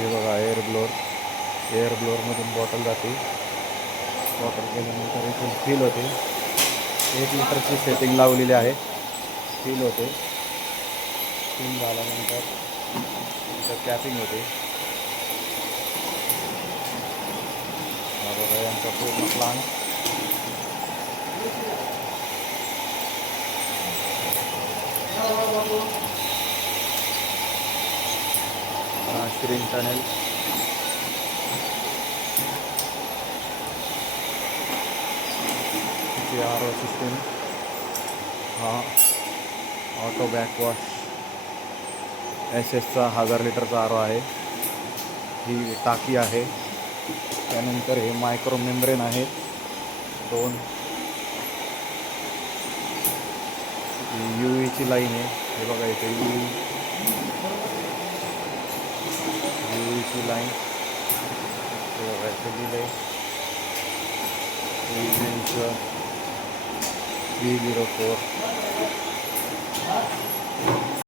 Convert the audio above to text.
हे बघा air ब्लोअरमधून bottle जाते. बॉटल केल्यानंतर इथून फील होते. 1 लिटरची सेटिंग लावलेली आहे. फील होते. फील झाल्यानंतर इथं कॅपिंग होते. हा बघा यांचा पूर्ण plant. Screen panel. RO system. हा ऑटो बॅकवॉश SS चा 1000 लिटरचा RO आहे. ही टाकी आहे. त्यानंतर हे मायक्रो मेम्ब्रेन आहे 2. UVची लाईन आहे. हे बघा इथे UVची लाईन. हे बघा इथे दिलं आहे V04.